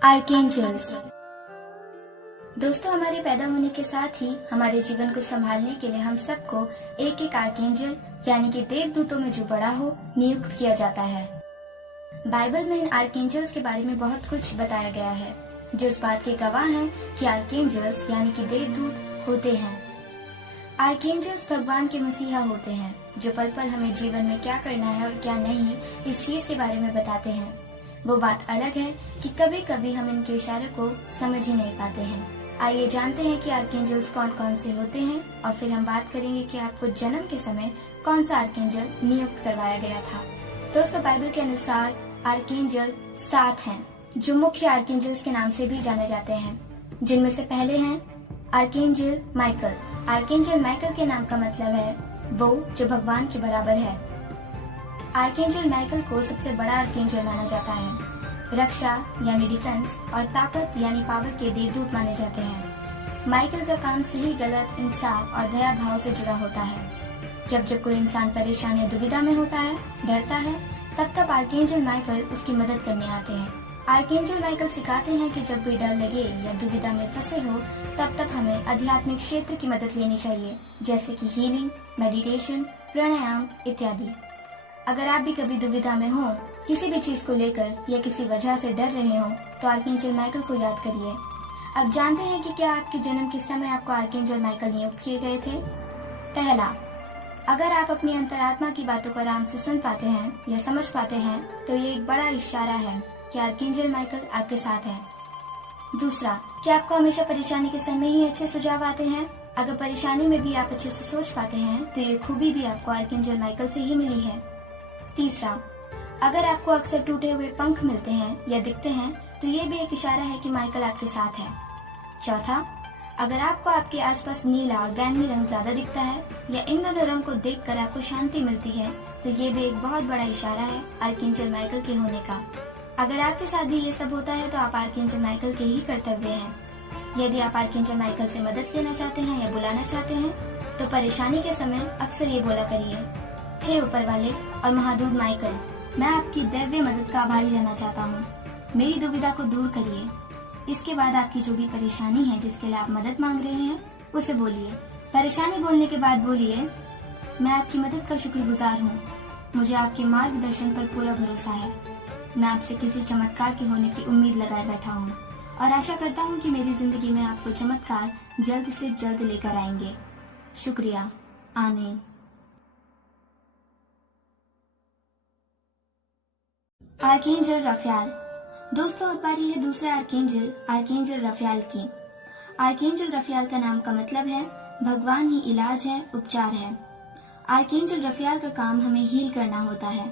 Archangels. दोस्तों, हमारे पैदा होने के साथ ही हमारे जीवन को संभालने के लिए हम सबको एक एक आर्कएंजल यानी कि देवदूतों में जो बड़ा हो नियुक्त किया जाता है। बाइबल में इन आर्कएंजल्स के बारे में बहुत कुछ बताया गया है जो इस बात के गवाह हैं कि आर्कएंजल्स यानी कि देवदूत होते हैं। आर्कएंजल्स भगवान के मसीहा होते हैं जो पल पल हमें जीवन में क्या करना है और क्या नहीं इस चीज के बारे में बताते हैं। वो बात अलग है कि कभी कभी हम इनके इशारे को समझ ही नहीं पाते हैं। आइए जानते हैं कि आर्कएंजल्स कौन कौन से होते हैं और फिर हम बात करेंगे कि आपको जन्म के समय कौन सा आर्कएंजल नियुक्त करवाया गया था। दोस्तों, बाइबल के अनुसार आर्कएंजल 7 हैं जो मुख्य आर्कएंजल्स के नाम से भी जाने जाते हैं, जिनमें से पहले हैं आर्कएंजल माइकल। आर्कएंजल माइकल के नाम का मतलब है वो जो भगवान के बराबर है। आर्कएंजल माइकल को सबसे बड़ा आर्कएंजल माना जाता है। रक्षा यानी डिफेंस और ताकत यानी पावर के देवदूत माने जाते हैं। माइकल का काम सही गलत इंसाफ और दया भाव से जुड़ा होता है। जब जब कोई इंसान परेशान या दुविधा में होता है, डरता है, तब तब आर्कएंजल माइकल उसकी मदद करने आते हैं। आर्कएंजल माइकल सिखाते हैं कि जब भी डर लगे या दुविधा में फंसे हो तब हमें आध्यात्मिक क्षेत्र की मदद लेनी चाहिए, जैसे कि हीलिंग, मेडिटेशन, प्राणायाम इत्यादि। अगर आप भी कभी दुविधा में हो, किसी भी चीज को लेकर या किसी वजह से डर रहे हो, तो आर्कएंजल माइकल को याद करिए। अब जानते हैं कि क्या आपके जन्म के समय आपको आर्कएंजल माइकल नियुक्त किए गए थे। पहला, अगर आप अपनी अंतरात्मा की बातों को आराम से सुन पाते हैं या समझ पाते हैं तो ये एक बड़ा इशारा है कि आर्कएंजल माइकल आपके साथ है। दूसरा, क्या आपको हमेशा परेशानी के समय ही अच्छे सुझाव आते हैं? अगर परेशानी में भी आप अच्छे से सोच पाते हैं तो ये खूबी भी आपको आर्कएंजल माइकल से ही मिली है। तीसरा, अगर आपको अक्सर टूटे हुए पंख मिलते हैं या दिखते हैं तो ये भी एक इशारा है कि माइकल आपके साथ है। चौथा, अगर आपको आपके आसपास नीला और बैंगनी रंग ज्यादा दिखता है या इन दोनों रंग को देखकर आपको शांति मिलती है तो ये भी एक बहुत बड़ा इशारा है आर्कएंजल माइकल के होने का। अगर आपके साथ भी ये सब होता है तो आप आर्कएंजल माइकल के ही कर्तव्य हैं। यदि आप आर्कएंजल माइकल से मदद लेना चाहते हैं या बुलाना चाहते हैं तो परेशानी के समय अक्सर ये बोला करिए, हे ऊपर वाले और महादूत माइकल, मैं आपकी दैवीय मदद का आभारी रहना चाहता हूँ। मेरी दुविधा को दूर करिए। इसके बाद आपकी जो भी परेशानी है जिसके लिए आप मदद मांग रहे हैं उसे बोलिए। परेशानी बोलने के बाद बोलिए, मैं आपकी मदद का शुक्रगुजार हूँ। मुझे आपके मार्गदर्शन पर पूरा भरोसा है। मैं आपसे किसी चमत्कार के होने की उम्मीद लगाए बैठा हूँ और आशा करता हूँ कि मेरी जिंदगी में आप वो चमत्कार जल्द से जल्द लेकर आएंगे। शुक्रिया। आमीन। Archangel Rafale. दोस्तों, अब बारी है दूसरे आर्कएंजल रफाएल की। आर्कएंजल रफाएल का नाम का मतलब है भगवान ही इलाज है, उपचार है। आर्कएंजल रफाएल का काम हमें हील करना होता है।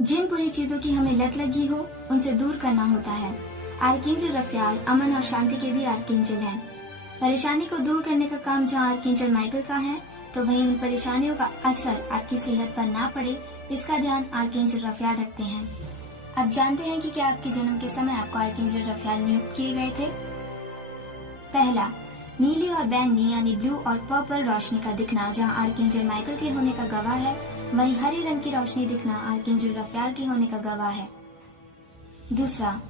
जिन बुरी चीजों की हमें लत लगी हो उनसे दूर करना होता है। आर्कएंजल रफाएल अमन और शांति के भी आर्कएंजल हैं। परेशानी को दूर करने का काम जहाँ आर्कएंजल माइकल का है तो वहीं उन परेशानियों का असर आपकी सेहत पर ना पड़े इसका ध्यान आर्कएंजल रफाएल रखते हैं। अब जानते हैं कि क्या आपके जन्म के समय आपको आर्कएंजल रफाएल नियुक्त किए गए थे। पहला, नीली और बैंगनी यानी ब्लू और पर्पल रोशनी का दिखना जहाँ आर्कएंजल माइकल के होने का गवाह है, वहीं हरी रंग की रोशनी दिखना आर्कएंजल रफाएल के होने का गवाह है। दूसरा,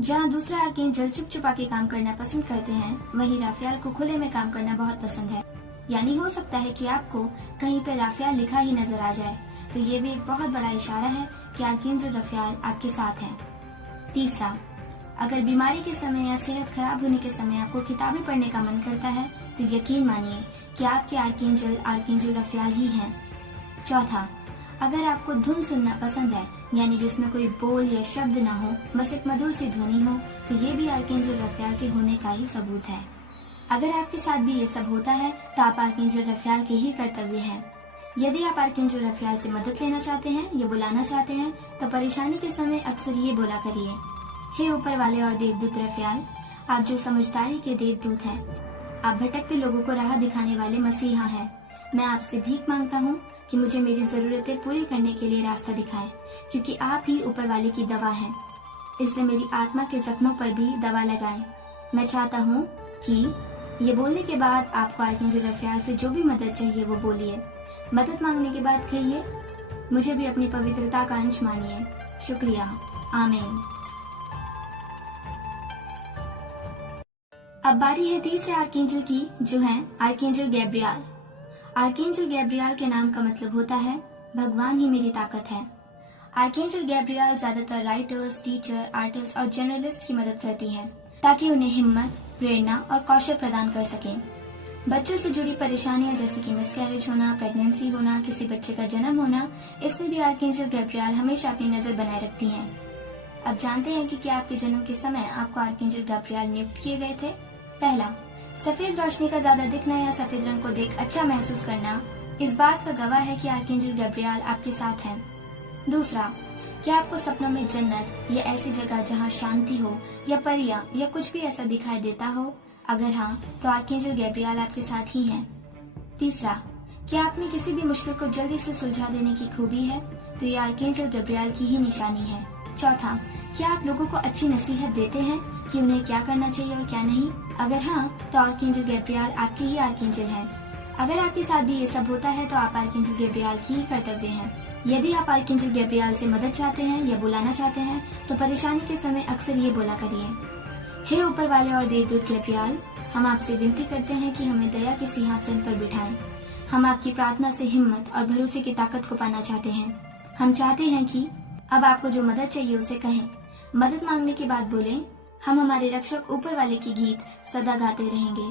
जहाँ दूसरा आर्कएंजल चुप चुपा के काम करना पसंद करते हैं वहीं रफाएल को खुले में काम करना बहुत पसंद है। यानी हो सकता है कि आपको कहीं पे रफाएल लिखा ही नजर आ जाए, तो ये भी एक बहुत बड़ा इशारा है कि आर्कएंजल रफाएल आपके साथ हैं। तीसरा, अगर बीमारी के समय या सेहत खराब होने के समय आपको किताबें पढ़ने का मन करता है तो यकीन मानिए कि आपके आर्कएंजल रफाएल ही हैं। चौथा, अगर आपको धुन सुनना पसंद है यानी जिसमें कोई बोल या शब्द ना हो, बस एक मधुर सी ध्वनि हो, तो ये भी आर्कएंजल रफाएल के होने का ही सबूत है। अगर आपके साथ भी ये सब होता है तो आप आर्कएंजल रफाएल के ही कर्तव्य हैं। यदि आप आर्कएंजल रफाएल से मदद लेना चाहते हैं या बुलाना चाहते हैं तो परेशानी के समय अक्सर ये बोला करिए, हे ऊपर वाले और देवदूत रफाएल, आप जो समझदारी के देवदूत हैं, आप भटकते लोगों को राह दिखाने वाले मसीहा हैं। मैं आपसे भीख मांगता हूँ कि मुझे मेरी जरूरतें पूरी करने के लिए रास्ता दिखाएं, क्योंकि आप ही ऊपर वाले की दवा हैं। इसलिए मेरी आत्मा के जख्मों पर भी दवा लगाएं। मैं चाहता हूँ कि ये बोलने के बाद आपको आर्कएंजल रफाएल से जो भी मदद चाहिए वो बोलिए। मदद मांगने के बाद कहिए, मुझे भी अपनी पवित्रता का अंश मानिए। शुक्रिया। आमीन। अब बारी है तीसरे आर्कएंजल की, जो है आर्कएंजल गैब्रियल। आर्कएंजल गैब्रियल के नाम का मतलब होता है भगवान ही मेरी ताकत है। आर्कएंजल गैब्रियल ज्यादातर राइटर्स, टीचर, आर्टिस्ट और जर्नलिस्ट की मदद करती हैं ताकि उन्हें हिम्मत, प्रेरणा और कौशल प्रदान कर सकें। बच्चों से जुड़ी परेशानियां जैसे कि मिसकैरेज होना, प्रेगनेंसी होना, किसी बच्चे का जन्म होना, इसमें भी आर्कएंजल गैब्रियल हमेशा अपनी नजर बनाए रखती हैं। अब जानते हैं कि क्या आपके जन्म के समय आपको आर्कएंजल गैब्रियल नियुक्त किए गए थे। पहला, सफेद रोशनी का ज्यादा दिखना या सफेद रंग को देख अच्छा महसूस करना इस बात का गवाह है कि आर्कएंजल गैब्रियल आपके साथ हैं। दूसरा, क्या आपको सपनों में जन्नत या ऐसी जगह जहां शांति हो या परियां या कुछ भी ऐसा दिखाई देता हो? अगर हाँ, तो आर्कएंजल गैब्रियल आपके साथ ही हैं। तीसरा, क्या आप में किसी भी मुश्किल को जल्दी से सुलझा देने की खूबी है? तो ये आर्कएंजल गैब्रियल की ही निशानी है। चौथा, क्या आप लोगों को अच्छी नसीहत देते हैं कि उन्हें क्या करना चाहिए और क्या नहीं? अगर हाँ, तो आर्कएंजल गैब्रियल आपके ही आर्कएंजल हैं। अगर आपके साथ भी ये सब होता है तो आप आर्कएंजल गैब्रियल की ही कर्तव्य हैं। यदि आप आर्कएंजल गैब्रियल से मदद चाहते हैं या बुलाना चाहते हैं तो परेशानी के समय अक्सर ये बोला करिए, हे ऊपर वाले और देवदूत गैब्रियल, हम आपसे विनती करते हैं कि हमें दया के सिंहासन पर बिठाएं। हम आपकी प्रार्थना से हिम्मत और भरोसे की ताकत को पाना चाहते हैं। हम चाहते हैं कि अब आपको जो मदद चाहिए उसे कहें। मदद मांगने के बाद बोलें, हम हमारे रक्षक ऊपर वाले की गीत सदा गाते रहेंगे,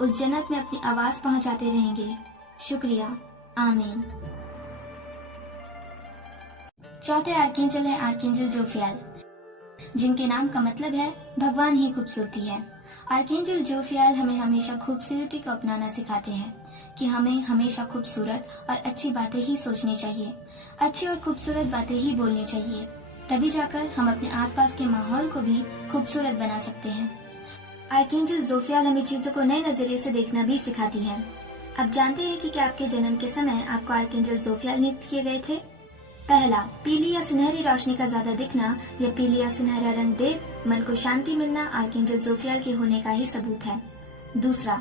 उस जन्नत में अपनी आवाज पहुंचाते रहेंगे। शुक्रिया, आमीन। चौथे आर्कएंजल है आर्कएंजल जोफियल, जिनके नाम का मतलब है भगवान ही खूबसूरती है। आर्कएंजल जोफियल हमें हमेशा खूबसूरती को अपनाना सिखाते हैं कि हमें हमेशा खूबसूरत और अच्छी बातें ही सोचनी चाहिए, अच्छी और खूबसूरत बातें ही बोलनी चाहिए, तभी जाकर हम अपने आसपास के माहौल को भी खूबसूरत बना सकते हैं। आर्कएंजल जोफियल हमें चीजों को नए नजरिए से देखना भी सिखाती है। अब जानते हैं कि क्या आपके जन्म के समय आपको आर्कएंजल जोफियल नियुक्त किए गए थे। पहला, पीली या सुनहरी रोशनी का ज्यादा दिखना या पीली या सुनहरा रंग देख मन को शांति मिलना आर्कएंजल जोफियल के होने का ही सबूत है। दूसरा,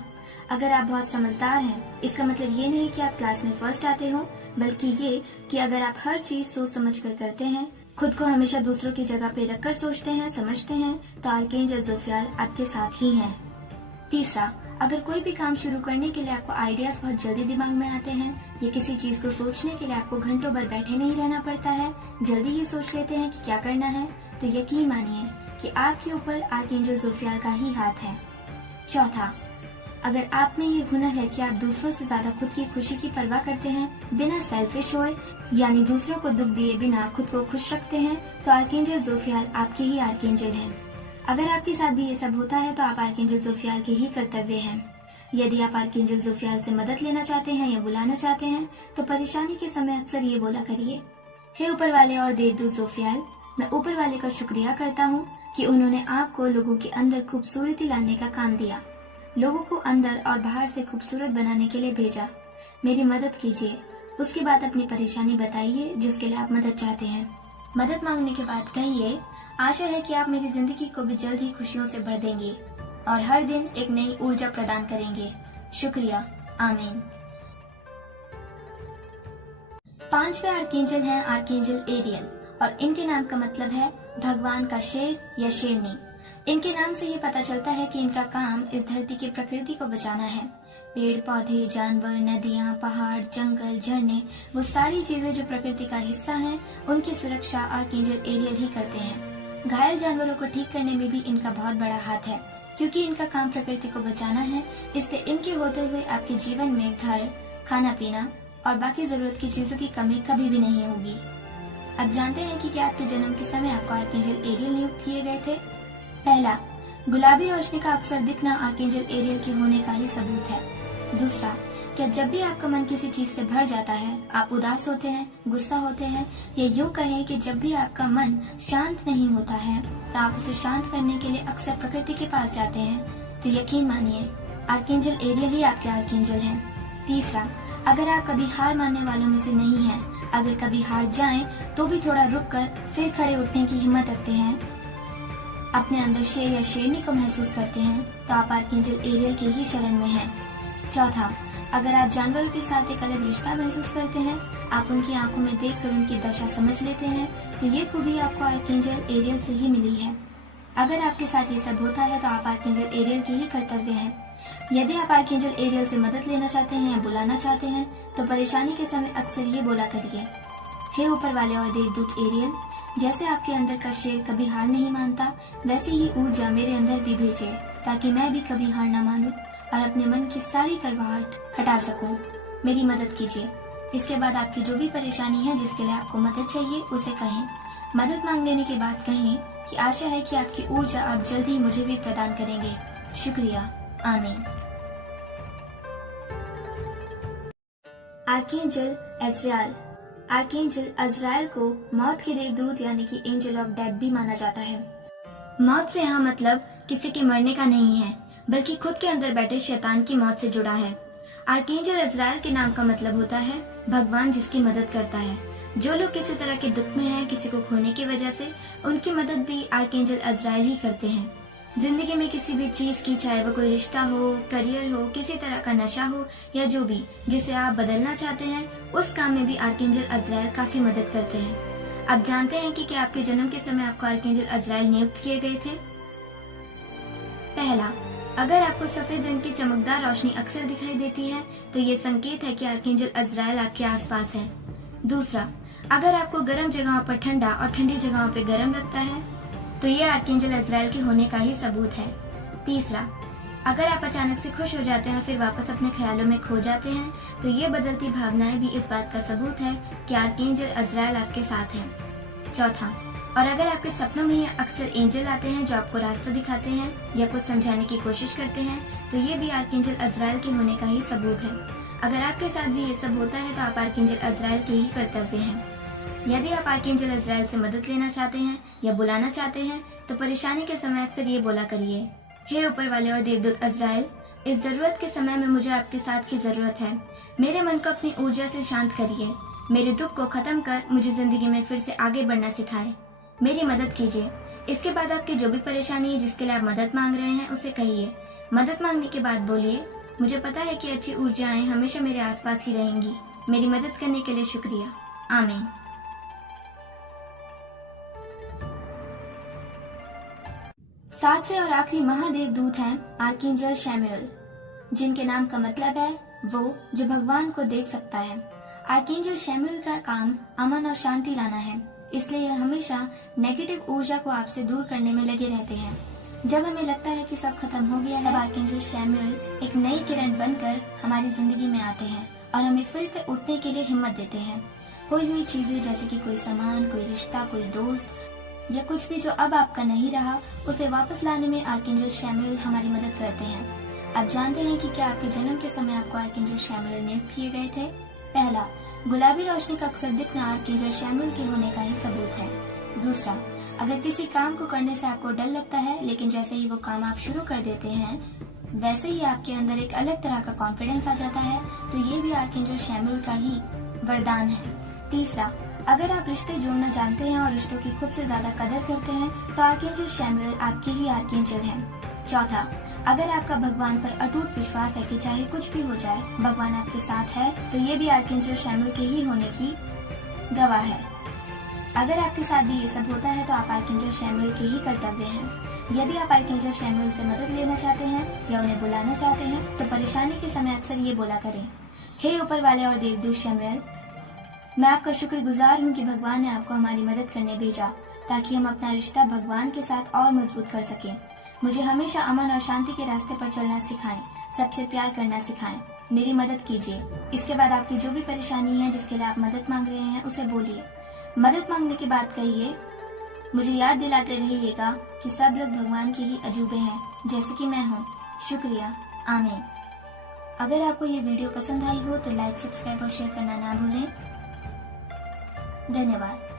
अगर आप बहुत समझदार हैं, इसका मतलब ये नहीं कि आप क्लास में फर्स्ट आते हो, बल्कि ये कि अगर आप हर चीज सोच समझ कर करते हैं, खुद को हमेशा दूसरों की जगह पे रखकर सोचते हैं, समझते हैं, तो आर्कएंजल जोफियल आपके साथ ही हैं। तीसरा, अगर कोई भी काम शुरू करने के लिए आपको आइडियाज बहुत जल्दी दिमाग में आते हैं या किसी चीज को सोचने के लिए आपको घंटों भर बैठे नहीं रहना पड़ता है, जल्दी ही सोच लेते हैं कि क्या करना है, तो यकीन मानिए कि आपके ऊपर आर्कएंजल जोफियल का ही हाथ है। चौथा, अगर आप में ये हुनर है कि आप दूसरों से ज्यादा खुद की खुशी की परवाह करते हैं, बिना सेल्फिश होए, यानी दूसरों को दुख दिए बिना खुद को खुश रखते हैं, तो आर्कएंजल जोफियल आपके ही आर्कएंजल हैं। अगर आपके साथ भी ये सब होता है तो आप आर्कएंजल जोफियल के ही कर्तव्य हैं। यदि आप आर्कएंजल जोफियल से मदद लेना चाहते हैं या बुलाना चाहते हैं तो परेशानी के समय अक्सर ये बोला करिए, हे ऊपर वाले और देवदूत जोफियल, मैं ऊपर वाले का शुक्रिया करता हूँ कि उन्होंने आपको लोगों के अंदर खूबसूरती लाने का काम दिया, लोगों को अंदर और बाहर से खूबसूरत बनाने के लिए भेजा। मेरी मदद कीजिए। उसके बाद अपनी परेशानी बताइए जिसके लिए आप मदद चाहते हैं। मदद मांगने के बाद कहिए, आशा है कि आप मेरी जिंदगी को भी जल्द ही खुशियों से भर देंगे और हर दिन एक नई ऊर्जा प्रदान करेंगे। शुक्रिया, आमीन। पांचवे आर्कएंजल हैं आर्कएंजल एरियल और इनके नाम का मतलब है भगवान का शेर या शेरनी। इनके नाम से ये पता चलता है कि इनका काम इस धरती की प्रकृति को बचाना है। पेड़ पौधे, जानवर, नदियाँ, पहाड़, जंगल, झरने, वो सारी चीजें जो प्रकृति का हिस्सा हैं, उनकी सुरक्षा आर्कएंजल एरियल ही करते हैं। घायल जानवरों को ठीक करने में भी इनका बहुत बड़ा हाथ है। क्योंकि इनका काम प्रकृति को बचाना है, इसलिए इनके होते हुए आपके जीवन में घर, खाना पीना और बाकी जरूरत की चीजों की कमी कभी भी नहीं होगी। अब जानते हैं कि क्या आपके जन्म के समय आपको आर्कएंजल एरियल नियुक्त किए गए थे। पहला, गुलाबी रोशनी का अक्सर दिखना आर्कएंजल एरियल के होने का ही सबूत है। दूसरा, क्या जब भी आपका मन किसी चीज से भर जाता है, आप उदास होते हैं, गुस्सा होते हैं, या यूं कहें कि जब भी आपका मन शांत नहीं होता है तो आप उसे शांत करने के लिए अक्सर प्रकृति के पास जाते हैं, तो यकीन मानिए आर्कएंजल एरियल ही आपके आर्कएंजल हैं। तीसरा, अगर आप कभी हार मानने वालों में से नहीं हैं, अगर कभी हार जाएं तो भी थोड़ा रुक कर फिर खड़े उठने की हिम्मत रखते हैं, अपने अंदर शेर या शेरनी को महसूस करते हैं, तो आप आर्कएंजल एरियल के ही शरण में हैं। चौथा, अगर आप जानवरों के साथ एक अलग रिश्ता महसूस करते हैं, आप उनकी आंखों में देखकर उनकी दशा समझ लेते हैं, तो ये खूबी आपको आर्कएंजल एरियल से ही मिली है। अगर आपके साथ ये सब होता है तो आप आर्कएंजल एरियल के ही कर्तव्य हैं। यदि आप आर्कएंजल एरियल से मदद लेना चाहते हैं या बुलाना चाहते हैं तो परेशानी के समय अक्सर ये बोला करिए, हे ऊपर वाले और देवदूत एरियल, जैसे आपके अंदर का शेर कभी हार नहीं मानता, वैसी ही ऊर्जा मेरे अंदर भी भेजिए ताकि मैं भी कभी हार न मानूं और अपने मन की सारी करवाहट हटा सकूं। मेरी मदद कीजिए। इसके बाद आपकी जो भी परेशानी है, जिसके लिए आपको मदद चाहिए, उसे कहें। मदद मांग लेने के बाद कहें कि आशा है कि आपकी ऊर्जा आप जल्द ही मुझे भी प्रदान करेंगे। शुक्रिया। आमीन। आर्कएंजल अज़राइल। आर्कएंजल अज़राइल को मौत के देवदूत यानी कि एंजल ऑफ डेथ भी माना जाता है। मौत से यहाँ मतलब किसी के मरने का नहीं है, बल्कि खुद के अंदर बैठे शैतान की मौत से जुड़ा है। आर्कएंजल अज़राइल के नाम का मतलब होता है भगवान जिसकी मदद करता है। जो लोग किसी तरह के दुख में हैं, किसी को खोने की वजह से, उनकी मदद भी आर्कएंजल अज़राइल ही करते हैं। जिंदगी में किसी भी चीज की, चाहे वो कोई रिश्ता हो, करियर हो, किसी तरह का नशा हो या जो भी जिसे आप बदलना चाहते हैं, उस काम में भी आर्कएंजल अज़राइल काफी मदद करते हैं। आप जानते हैं कि क्या आपके जन्म के समय आपको आर्कएंजल अज़राइल नियुक्त किए गए थे? पहला, अगर आपको सफेद रंग की चमकदार रोशनी अक्सर दिखाई देती है तो ये संकेत है कि आर्कएंजल अज़राइल आपके आसपास है। दूसरा, अगर आपको गर्म जगहों पर ठंडा और ठंडी जगहों पर गर्म लगता है तो ये आर्कएंजल अज़राइल के होने का ही सबूत है। तीसरा, अगर आप अचानक से खुश हो जाते हैं फिर वापस अपने ख्यालों में खो जाते हैं तो ये बदलती भावनाएं भी इस बात का सबूत है कि आर्कएंजल अज़राइल आपके साथ है। चौथा, और अगर आपके सपनों में अक्सर एंजल आते हैं जो आपको रास्ता दिखाते हैं या कुछ समझाने की कोशिश करते हैं तो ये भी आर्कएंजल अज़राइल के होने का ही सबूत है। अगर आपके साथ भी ये सब होता है तो आप आर्कएंजल अज़राइल के ही कर्तव्य हैं। यदि आप आर्कएंजल अज़राइल से मदद लेना चाहते हैं या बुलाना चाहते हैं तो परेशानी के समय अक्सर ये बोला करिए, हे ऊपर वाले और देवदूत अज़राइल, इस जरूरत के समय में मुझे आपके साथ की जरूरत है। मेरे मन को अपनी ऊर्जा से शांत करिए। मेरे दुख को खत्म कर मुझे जिंदगी में फिर से आगे बढ़ना सिखाए। मेरी मदद कीजिए। इसके बाद आपकी जो भी परेशानी है, जिसके लिए आप मदद मांग रहे हैं, उसे कहिए। मदद मांगने के बाद बोलिए, मुझे पता है कि अच्छी ऊर्जाएं हमेशा मेरे आसपास ही रहेंगी। मेरी मदद करने के लिए शुक्रिया। आमीन। सातवें और आखिरी महादेव दूत हैं आर्कएंजल शैमुएल, जिनके नाम का मतलब है वो जो भगवान को देख सकता है। आर्कएंजल शैमुएल का काम अमन और शांति लाना है, इसलिए यह हमेशा नेगेटिव ऊर्जा को आपसे दूर करने में लगे रहते हैं। जब हमें लगता है कि सब खत्म हो गया है, तब आर्कएंजल शैमुएल एक नई किरण बनकर हमारी जिंदगी में आते हैं और हमें फिर से उठने के लिए हिम्मत देते हैं। खोई हुई चीजें जैसे कि कोई सामान, कोई रिश्ता, कोई दोस्त या कुछ भी जो अब आपका नहीं रहा, उसे वापस लाने में आर्कएंजल शैमुएल हमारी मदद करते हैं। आप जानते हैं कि क्या आपके जन्म के समय आपको आर्कएंजल शैमुएल नियुक्त किए गए थे? पहला, गुलाबी रोशनी का अक्सर दिखना आर्कएंजल शैमुएल के होने का ही सबूत है। दूसरा, अगर किसी काम को करने से आपको डर लगता है लेकिन जैसे ही वो काम आप शुरू कर देते हैं वैसे ही आपके अंदर एक अलग तरह का कॉन्फिडेंस आ जाता है, तो ये भी आर्कएंजल शैमुएल का ही वरदान है। तीसरा, अगर आप रिश्ते जोड़ना जानते हैं और रिश्तों की खुद से ज्यादा कदर करते हैं तो आर्कएंजल शैमुएल आपके ही आर्कएंजल हैं। चौथा, अगर आपका भगवान पर अटूट विश्वास है कि चाहे कुछ भी हो जाए भगवान आपके साथ है, तो ये भी आर्कएंजल शैमुएल के ही होने की गवाह है। अगर आपके साथ भी ये सब होता है तो आप आर्कएंजल शैमुएल के ही कर्तव्य हैं। यदि आप आर्कएंजल शैमुएल से मदद लेना चाहते हैं या उन्हें बुलाना चाहते हैं तो परेशानी के समय अक्सर ये बोला करें, हे ऊपर वाले और देवदूत शैमुएल, मैं आपका शुक्रगुजार हूँ कि भगवान ने आपको हमारी मदद करने भेजा ताकि हम अपना रिश्ता भगवान के साथ और मजबूत कर सकें। मुझे हमेशा अमन और शांति के रास्ते पर चलना सिखाएं, सबसे प्यार करना सिखाएं। मेरी मदद कीजिए। इसके बाद आपकी जो भी परेशानी है, जिसके लिए आप मदद मांग रहे हैं, उसे बोलिए। मदद मांगने के बाद कहिए, मुझे याद दिलाते रहिएगा कि सब लोग भगवान के ही अजूबे हैं, जैसे कि मैं हूँ। शुक्रिया। आमीन। अगर आपको ये वीडियो पसंद आई हो तो लाइक, सब्सक्राइब और शेयर करना ना भूलें। धन्यवाद।